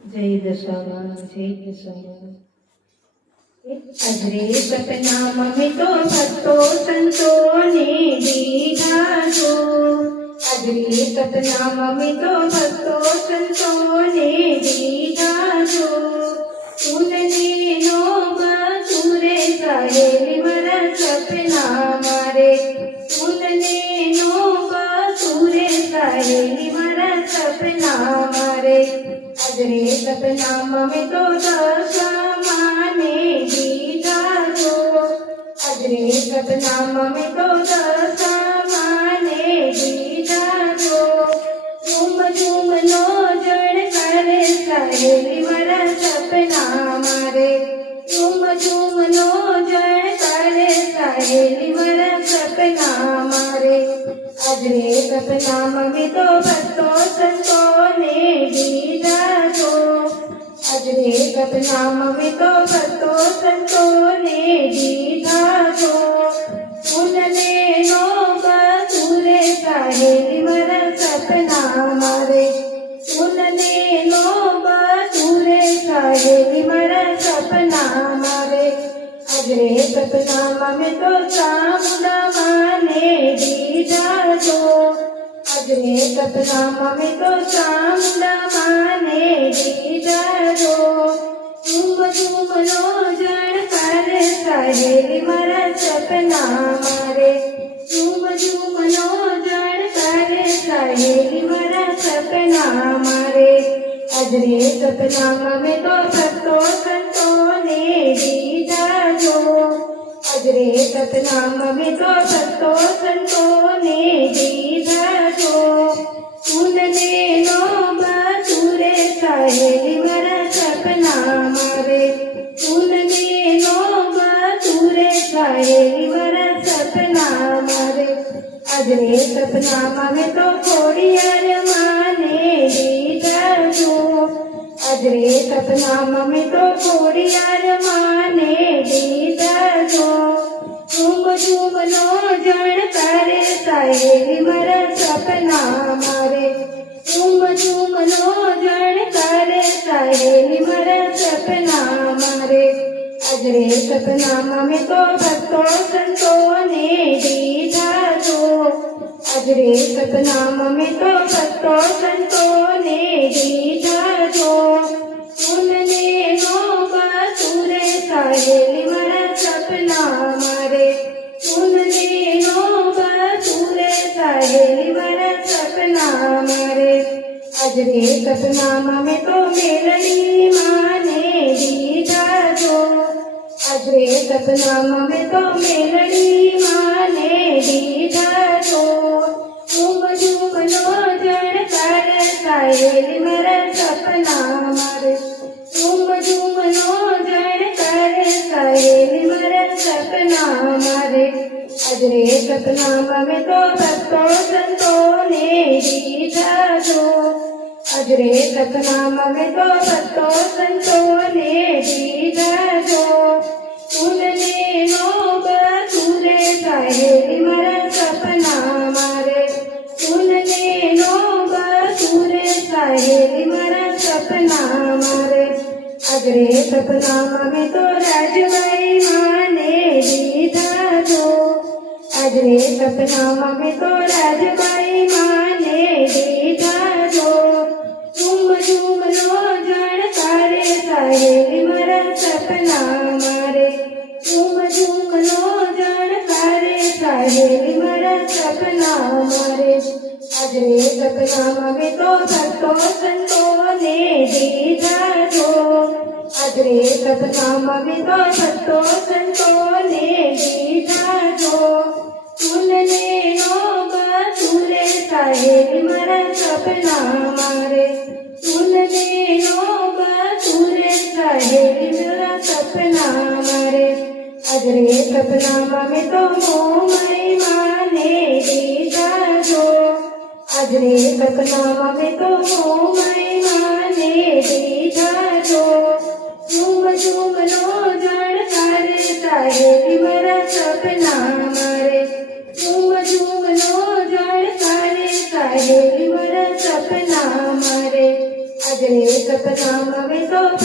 जय दशामा जय दशामा अग्रे सतनाममितो भक्तो सन्तो नेदीनासो अग्रे सतनाममितो भक्तो सन्तो नेदीनासो तुलनेनो मधुरे सारे विमर सपना मारे तुलनेनो मधुरे सारे विमर सपना मारे आश्रे सतनाम में तो दशमाने जो अग्रे सतनाम में तो दशमाने जो झूम झूम लो जड़ करे सहेली सपना मारे झूम झूम लो जड़ करे सहेली मरा सपना मारे अग्रे सपनाम में तो बसो सतो અજરે સપના મમ્મી તો ભક્તો સંતો ને દીધા જો ઉનને નો બતુરે સહેલી મારા સપના મારે ઉનને નો બતુરે સહેલી મારા સપના મારે અજરે સપના મમ્મી તો ચામુંડા માને દીધા જો અજરે સપના મમ્મી તો ચામુંડા માને દીધા જો ઝુમ ઝુમ નો જણ કરે સહેલી મારા સપના મારે ઝુમ ઝુમ નો જણ કરે સહેલી મારા સપના મારે અજરે સપના મમ્મી તો ભક્તો સંતો ને દીધા જો અજરે સપના મમ્મી તો ભક્તો મારા સપના મારે આજને સપના મામે તો થોડી યાર માને દીધા જો આજને સપના મામે તો થોડી યાર માને દીધા જો ચૂંબ ચૂંબ નો જણ તારે સાહેબ મારા સપના મારે ચૂંબ ચૂંબ નો અજરે સપના મમ્મી તો ભક્તો સંતો ને દીધા જો અજરે સપના મમ્મી તો ભક્તો સંતો ને દીધા જો ઉનને નો બતુરે સહેલી મારા સપના મારે ઉનને નો બતુરે સહેલી મારા સપના મારે અજરે સપના મમ્મી તો મેલડી માને દીધા જો અજરે સપના મમ્મી તો મેલડી માને દીધા જો ઝુમ ઝુમ નો જણ કરે સહેલી મારા સપના મારે ઝુમ ઝુમ નો જણ કરે સહેલી મારા સપના મારે અજરે સપના મમ્મી તો ભક્તો સંતો ને દીધા જો અજરે સપના મમ્મી તો ભક્તો સંતો ને દીધા જો સપના મારે અજરે સપના મમ્મી તો રાજભાઈ માને દીધા જો અજરે સપના મમ્મી તો રાજભાઈ માને દીધા જો ઝુમ ઝુમ નો જણ કરે સહેલી મારા સપના મારે ઝુમ ઝુમ નો જણ કરે સહેલી મારા સપના મારે અજરે સપના મમ્મી તો ભક્તો સંતો ને દીધા જો અજરે સપના મમ્મી તો ભક્તો સંતો ને દીધા જો ઉનને નો બતુરે સહેલી મારા સપના મારે ઉનને નો બતુરે સહેલી મારા સપના મારે અજરે સપના મમ્મી તો મોમય માને દીધા જો અજરે સપના મમ્મી તો મોમય માને દીધા જો ઝુમ ઝુમ નો જણ કરે સહેલી મારા સપના મારે ઝુમ ઝુમ નો જણ કરે સહેલી મારા સપના મારે અજરે સપનામ અમે તો